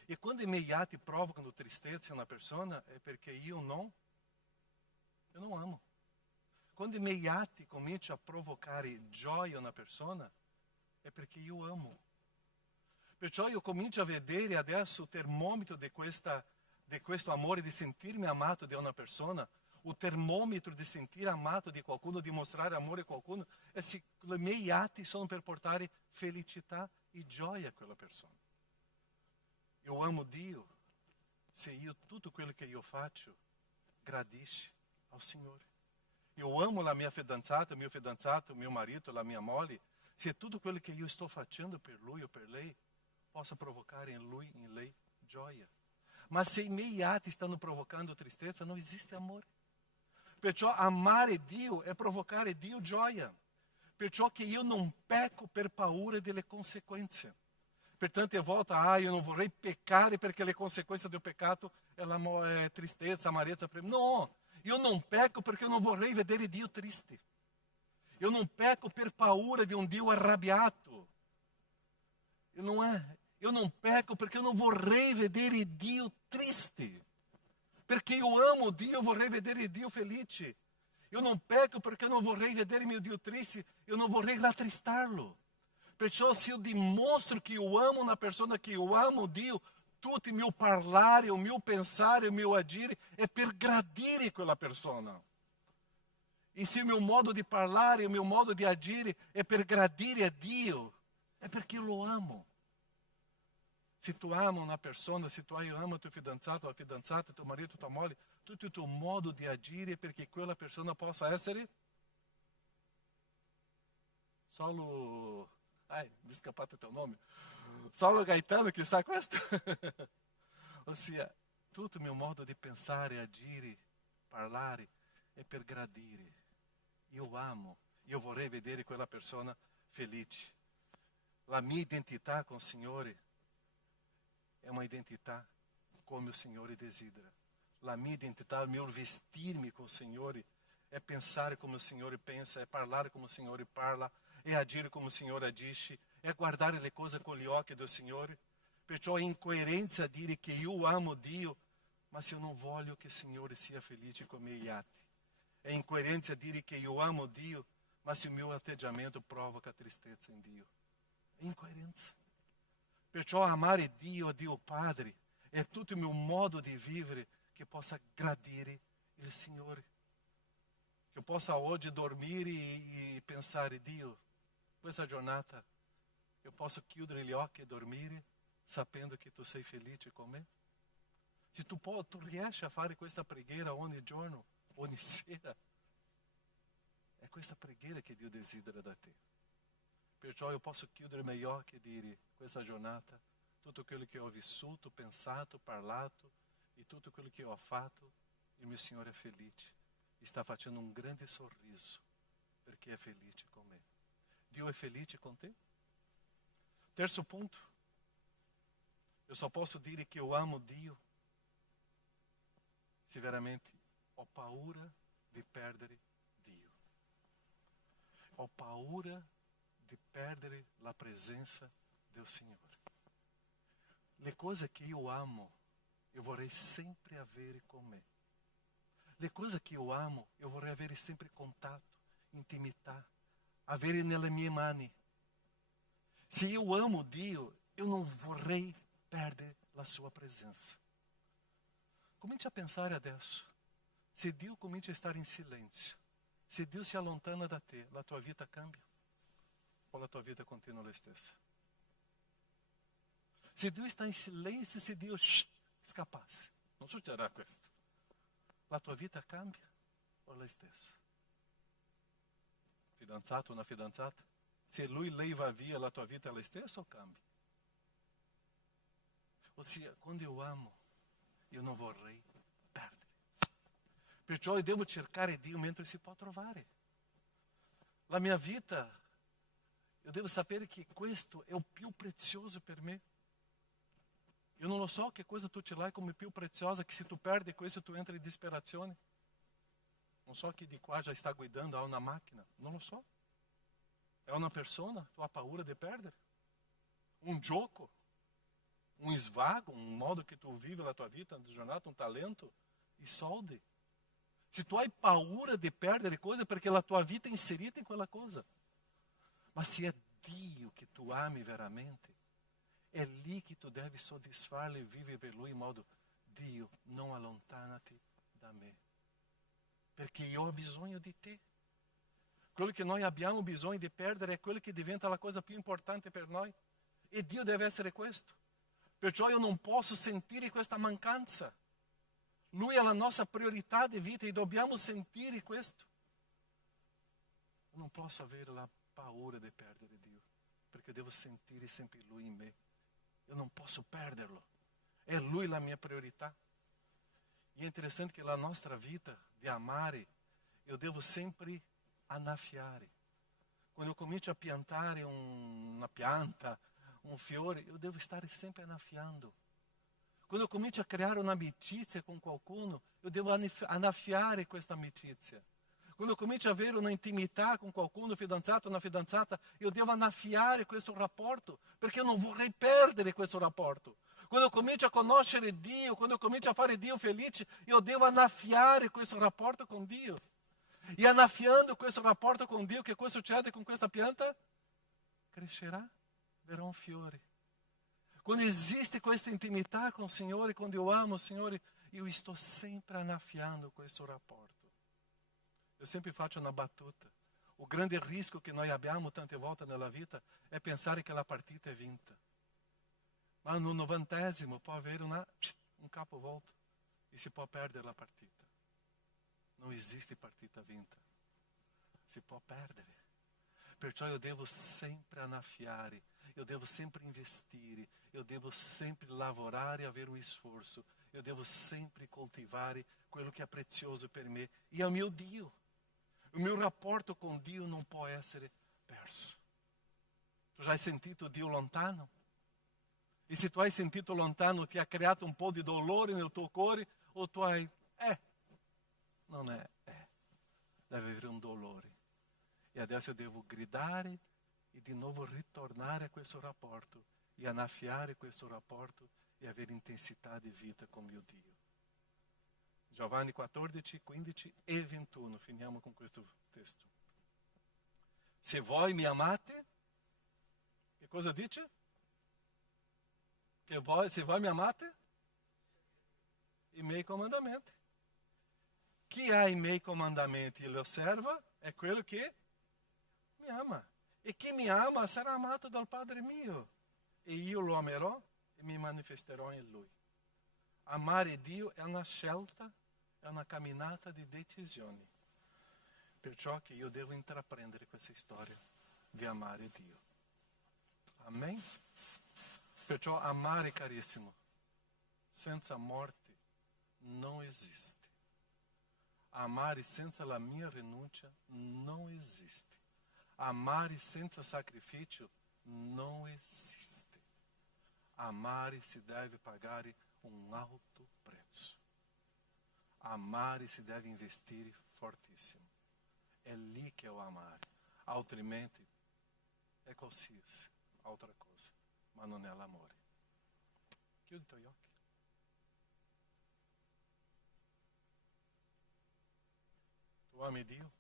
E quando i miei atti provocano tristezza in una persona è perché io non amo. Quando i miei atti cominciano a provocare gioia in una persona è perché io amo. Perciò io comincio a vedere adesso il termometro di questo amore, di sentirmi amato da una persona, il termometro di sentire amato di qualcuno, di mostrare amore a qualcuno, è se i miei atti sono per portare felicità e gioia a quella persona. Eu amo Dio se tutto quello che io faccio gradisce ao Signore. Eu amo la mia fidanzata, mio fidanzato, mio marito, la mia moglie, se tutto quello che io sto facendo per lui o per lei possa provocare in lei gioia. Ma se i miei atti stanno provocando tristezza, non esiste amore. Perciò amare Dio è provocare Dio gioia. Perciò che io non pecco per paura delle conseguenze. Per tante volte, io non vorrei peccare perché le conseguenze del peccato è tristezza, amarezza. No, io non pecco perché eu non vorrei vedere Dio triste. Eu non pecco per paura di un Dio arrabbiato. Eu non pecco perché eu non vorrei vedere Dio triste. Perché io amo Dio, vorrei vedere Dio felice. Eu non pecco perché eu non vorrei vedere mio Dio triste, eu non vorrei rattristarlo. Perciò se eu dimostro que eu amo una persona, que eu amo Dio, tutto il mio parlare, il mio pensare, il mio agire è per gradire quella persona. E se il mio modo di parlare, il mio modo di agire è per gradire a Dio, è perché lo amo. Se tu ami una persona, se tu ama tuo fidanzato, la fidanzata, tuo marito, tua moglie, tutto il tuo modo di agire è perché quella persona possa essere solo... mi è scappato il tuo nome. Saulo Gaetano, che sa questo? Ossia, tutto il mio modo di pensare, agire, parlare è per gradire. Io amo, io vorrei vedere quella persona felice. La mia identità con il Signore è una identità come il Signore desidera. La mia identità, il mio vestirmi con il Signore è pensare come il Signore pensa, è parlare come il Signore parla, è agire come il Signore agisce, è guardare le cose con gli occhi del Signore. Perciò è incoerenza dire che io amo Dio, ma se io non voglio che il Signore sia felice con i miei atti. È incoerenza dire che io amo Dio, ma se il mio atteggiamento provoca tristezza in Dio. È incoerenza. Perciò amare Dio, Dio Padre, è tutto il mio modo di vivere che possa gradire il Signore. Che eu possa oggi dormire e pensare, Dio, questa giornata eu posso chiudere gli occhi e dormire sapendo che tu sei felice con me? Se tu riesci a fare questa preghiera ogni giorno, ogni sera, è questa preghiera che Dio desidera da te. Perciò io posso chiudere i miei occhi e dire, questa giornata, tutto quello che ho vissuto, pensato, parlato e tutto quello che ho fatto, il mio Signore è felice. E sta facendo un grande sorriso perché è felice con me. Dio è felice con te? Terzo punto, io só posso dire che io amo Dio se veramente ho paura di perdere Dio. Ho paura di perdere la presenza del Signore. Le cose che io amo, io vorrei sempre avere con me. Le cose che io amo, io vorrei avere sempre contatto, intimità, avere nelle mie mani. Se io amo Dio, eu não vorrei perdere la sua presença. Comince a pensare adesso. Se Dio comincia a stare in silenzio, se Dio si allontana da te, la tua vita cambia? O la tua vita continua la stessa? Se Dio está in silenzio, se Dio scappasse, non succederà questo. La tua vita cambia o la stessa? Fidanzato, una fidanzata? Se lei va via, la tua vita è la stessa o cambia? Ossia, quando io amo, io non vorrei perdere. Perciò io devo cercare Dio mentre si può trovare. La mia vita, io devo sapere che questo è il più prezioso per me. Io non lo so che cosa tu ce l'hai come più preziosa, che se tu perdi questo tu entra in disperazione. Non so chi di qua já está guidando a una macchina, non lo so. È una persona, tu hai paura di perdere. Un gioco, un svago, un modo che tu vivi la tua vita, una giornata, un talento, i soldi. Se tu hai paura di perdere cose perché la tua vita è inserita in quella cosa. Ma se è Dio che tu ami veramente, è lì che tu devi soddisfarlo e vivere per Lui in modo, Dio, non allontanati da me, perché io ho bisogno di te. Quello che noi abbiamo bisogno di perdere è quello che diventa la cosa più importante per noi. E Dio deve essere questo. Perciò io non posso sentire questa mancanza. Lui è la nostra priorità di vita e dobbiamo sentire questo. Eu non posso avere la paura di perdere Dio, perché devo sentire sempre Lui in me. Io non posso perderlo. È Lui la mia priorità. E è interessante che la nostra vita di amare, io devo sempre annaffiare. Quando eu comincio a piantare una pianta, un fiore, io devo stare sempre annaffiando. Quando eu comincio a creare un'amicizia con qualcuno, io devo annaffiare questa amicizia. Quando eu comincio a avere una intimità con qualcuno, fidanzato, una fidanzata, io devo annaffiare questo rapporto, perché io non vorrei perdere questo rapporto. Quando eu comincio a conoscere Dio, quando eu comincio a fare Dio felice, io devo annaffiare questo rapporto con Dio. E annaffiando questo rapporto con Dio, che cosa succede con questa pianta? Crescerà, verrà un fiore. Quando esiste questa intimità con il Signore, quando io amo il Signore, io sto sempre annaffiando questo rapporto. Eu sempre faccio una battuta. O grande risco che noi abbiamo tante volte nella vita è pensare che la partita è vinta. Ma no 90° può avere un capovolto e si può perdere la partita. Non esiste partita vinta. Si può perdere. Perciò io devo sempre annaffiare, io devo sempre investire, io devo sempre lavorare e avere un sforzo, io devo sempre coltivare quello che è prezioso per me e è il mio Dio. Il mio rapporto con Dio non può essere perso. Tu già hai sentito Dio lontano? E se tu hai sentito lontano ti ha creato un po' di dolore nel tuo cuore o tu hai, non è, deve avere un dolore. E adesso io devo gridare e di nuovo ritornare a questo rapporto e annaffiare questo rapporto e avere intensità di vita con mio Dio. Giovanni 14, 15 e 21, finiamo con questo testo. Se voi mi amate, che cosa dice? Se voi mi amate, i miei comandamenti. Chi ha i miei comandamenti e li osserva è quello che mi ama. E chi mi ama sarà amato dal Padre mio. E io lo amerò e mi manifesterò in Lui. Amare Dio è una scelta, è una camminata di decisioni. Perciò che io devo intraprendere questa storia di amare Dio. Amen? Perciò amare, carissimo, senza morte non esiste. Amare senza la mia rinuncia non esiste. Amare senza sacrificio non esiste. Amare si deve pagare un alto prezzo. Amare si deve investire fortissimo. È lì che è o amare. Altrimenti è qualsiasi altra cosa, ma non è l'amore. Chiudi i tuoi occhi. Tu ami Dio?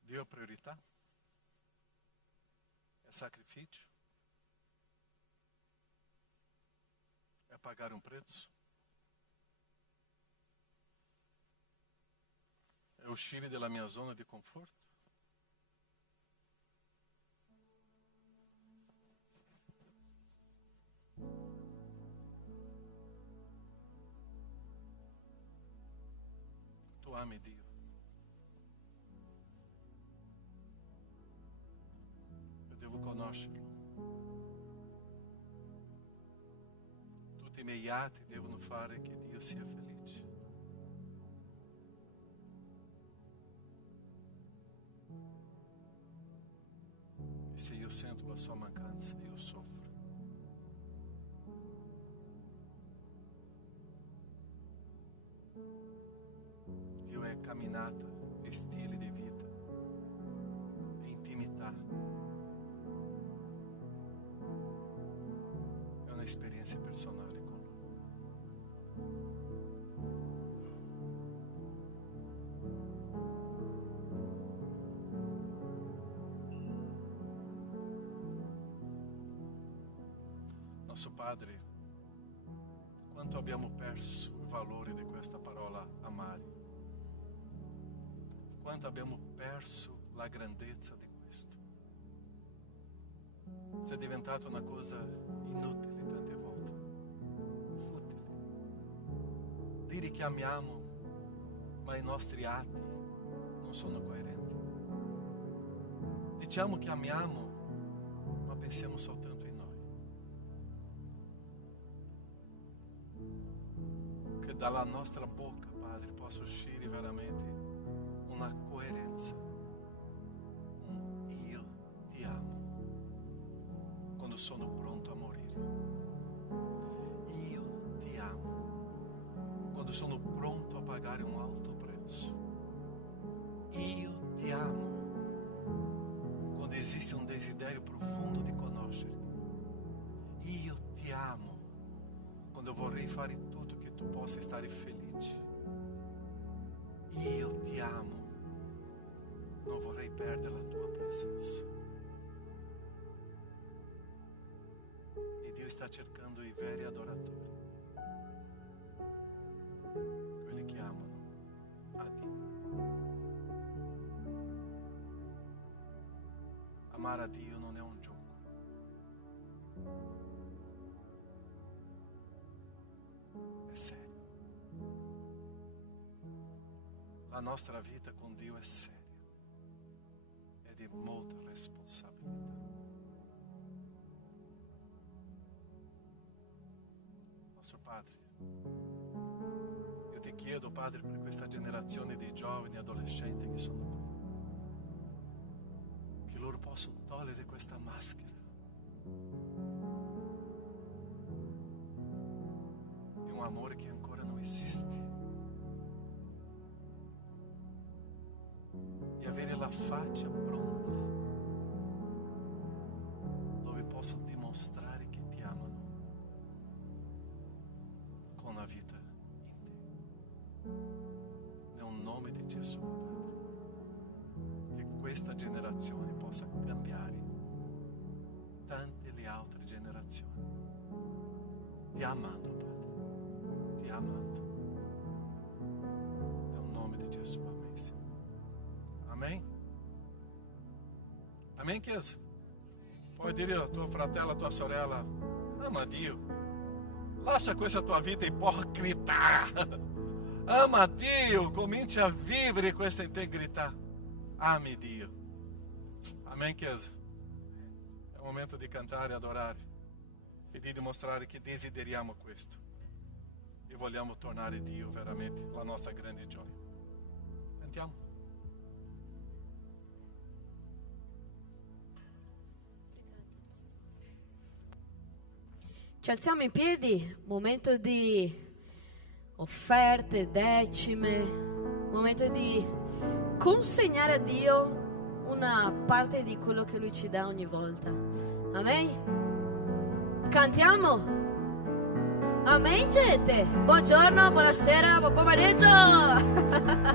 Dio è priorità? È sacrificio? È pagare un prezzo? È uscire dalla mia zona di conforto? Tu ami Dio? Eu devo conoscerlo. Tutti i miei atti devono fare che Dio sia felice. E se io sento la sua mancanza, io soffro. Dio è camminata, è stile di vita, è intimità. È un'esperienza personale con Lui. Nosso Padre, quanto abbiamo perso il valore di questa parola amare. Quanto abbiamo perso la grandezza di questo. Se è diventata una cosa inutile tante volte, futile. Dire che amiamo, ma i nostri atti non sono coerenti. Diciamo che amiamo, ma pensiamo soltanto in noi. Che dalla nostra bocca, Padre, possa uscire veramente una coerenza, un io ti amo quando sono pronto a morire, io ti amo quando sono pronto a pagare un alto prezzo, io ti amo quando esiste un desiderio profondo di conoscerti, io ti amo quando vorrei fare tutto che tu possa stare felice, io ti amo. Non vorrei perdere la tua presenza. E Dio sta cercando i veri adoratori. Quelli che amano a Dio. Amare a Dio non è un gioco. È serio. La nostra vita con Dio è seria. Di molta responsabilità. Nostro Padre, io ti chiedo, Padre, per questa generazione di giovani e adolescenti che sono qui, che loro possano togliere questa maschera di un amore che ancora non esiste e avere la faccia pronta dove posso dimostrare che ti amano con la vita in te. Nel nome di Gesù, Padre, che questa generazione possa cambiare tante le altre generazioni. Ti amando, Padre, ti amando. Amen, Chiesa? Puoi dire al tuo fratello, alla tua sorella, ama Dio. Lascia questa tua vita ipocrita. Ama Dio, cominci a vivere questa integrità. Ame Dio. Amen, Chiesa? È il momento di cantare e adorare e di dimostrare che desideriamo questo e vogliamo tornare Dio veramente la nostra grande gioia. Cantiamo. Ci alziamo in piedi, momento di offerte, decime, momento di consegnare a Dio una parte di quello che Lui ci dà ogni volta. Amen? Cantiamo? Amen, gente? Buongiorno, buonasera, buon pomeriggio!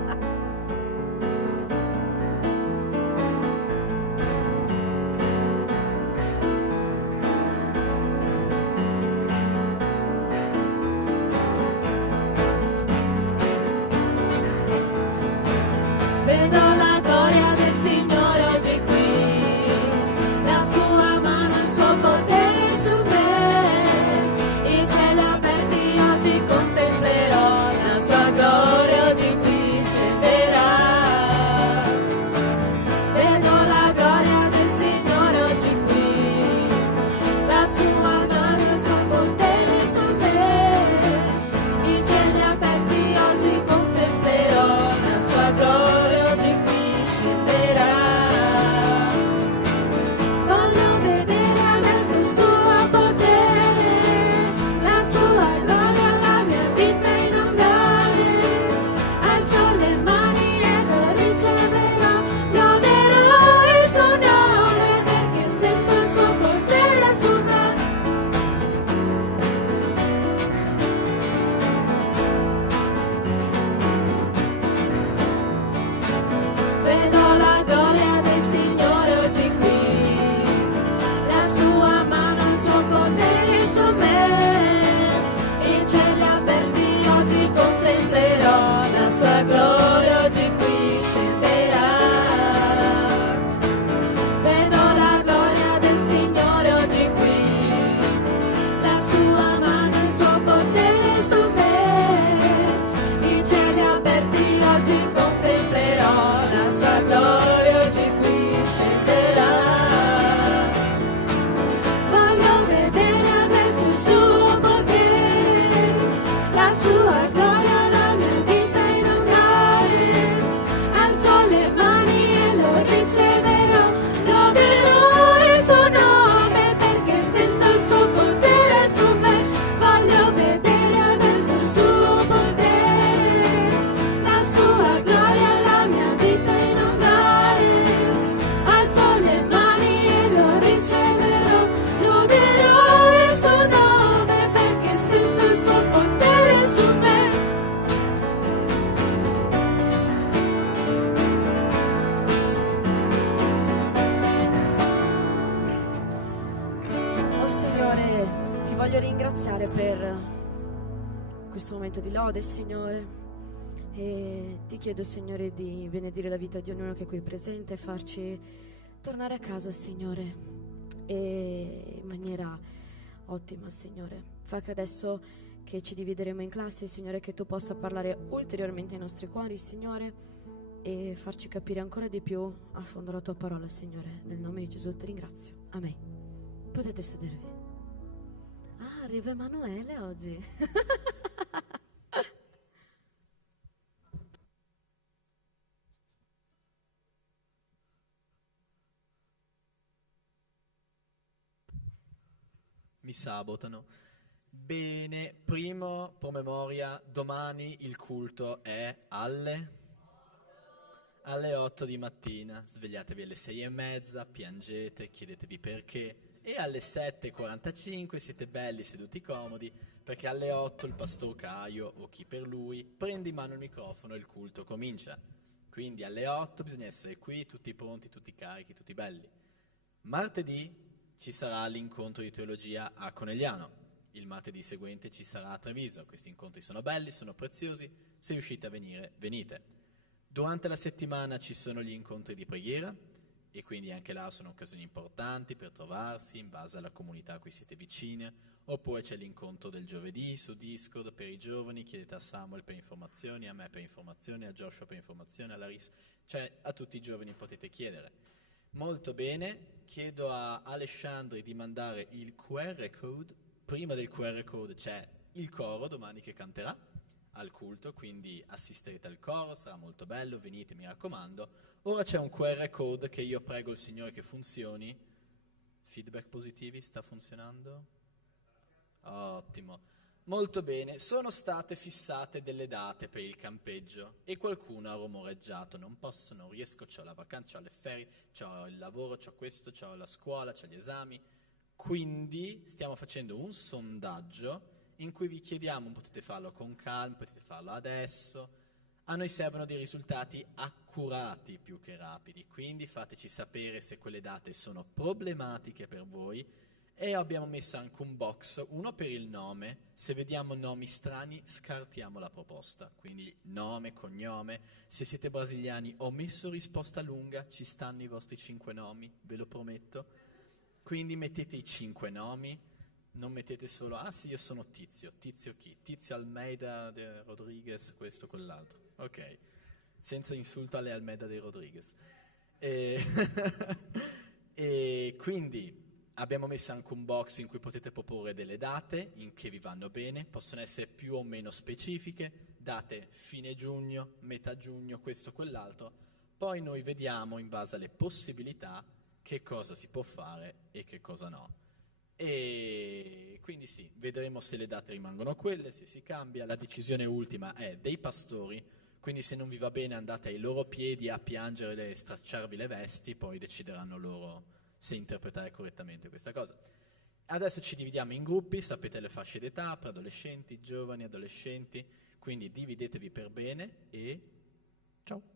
Di lode, Signore, e ti chiedo, Signore, di benedire la vita di ognuno che è qui presente e farci tornare a casa, Signore, e in maniera ottima, Signore. Fa che adesso che ci divideremo in classi, Signore, che tu possa parlare ulteriormente ai nostri cuori, Signore, e farci capire ancora di più a fondo la tua parola, Signore. Nel nome di Gesù ti ringrazio. Amen. Potete sedervi. Ah, arriva Emanuele oggi. Mi sabotano. Bene, primo promemoria, domani il culto è alle 8 di mattina. Svegliatevi alle 6:30, piangete, chiedetevi perché. E alle 7:45 siete belli seduti comodi, perché alle 8 il pastor Caio o chi per lui prende in mano il microfono e il culto comincia. Quindi alle 8 bisogna essere qui, tutti pronti, tutti carichi, tutti belli. Martedì ci sarà l'incontro di teologia a Conegliano. Il martedì seguente ci sarà a Treviso. Questi incontri sono belli, sono preziosi. Se riuscite a venire, venite. Durante la settimana ci sono gli incontri di preghiera e quindi anche là sono occasioni importanti per trovarsi in base alla comunità a cui siete vicine, oppure c'è l'incontro del giovedì su Discord per i giovani, chiedete a Samuel per informazioni, a me per informazioni, a Joshua per informazioni, a Larissa, cioè a tutti i giovani potete chiedere. Molto bene, chiedo a Alessandri di mandare il QR code, prima del QR code c'è il coro domani che canterà al culto, quindi assisterete al coro, sarà molto bello, venite mi raccomando. Ora c'è un QR code che io prego il Signore che funzioni. Feedback positivi, sta funzionando? Ottimo. Molto bene, sono state fissate delle date per il campeggio e qualcuno ha rumoreggiato, non posso, non riesco, c'ho la vacanza, c'ho le ferie, c'ho il lavoro, c'ho questo, c'ho la scuola, c'ho gli esami. Quindi stiamo facendo un sondaggio in cui vi chiediamo, potete farlo con calma, potete farlo adesso, a noi servono dei risultati accurati più che rapidi, quindi fateci sapere se quelle date sono problematiche per voi. E abbiamo messo anche un box, uno per il nome, se vediamo nomi strani scartiamo la proposta, quindi nome, cognome, se siete brasiliani ho messo risposta lunga, ci stanno i vostri 5 nomi, ve lo prometto, quindi mettete i 5 nomi, non mettete solo, ah sì io sono Tizio, Tizio chi? Tizio Almeida de Rodriguez, questo, quell'altro, ok, senza insulto alle Almeida de Rodriguez. E quindi abbiamo messo anche un box in cui potete proporre delle date in che vi vanno bene, possono essere più o meno specifiche, date fine giugno, metà giugno, questo, quell'altro, poi noi vediamo in base alle possibilità che cosa si può fare e che cosa no. E quindi sì, vedremo se le date rimangono quelle, se si cambia, la decisione ultima è dei pastori, quindi se non vi va bene andate ai loro piedi a piangere e stracciarvi le vesti, poi decideranno loro se interpretare correttamente questa cosa. Adesso ci dividiamo in gruppi, sapete le fasce d'età, preadolescenti, giovani, adolescenti, quindi dividetevi per bene e ciao!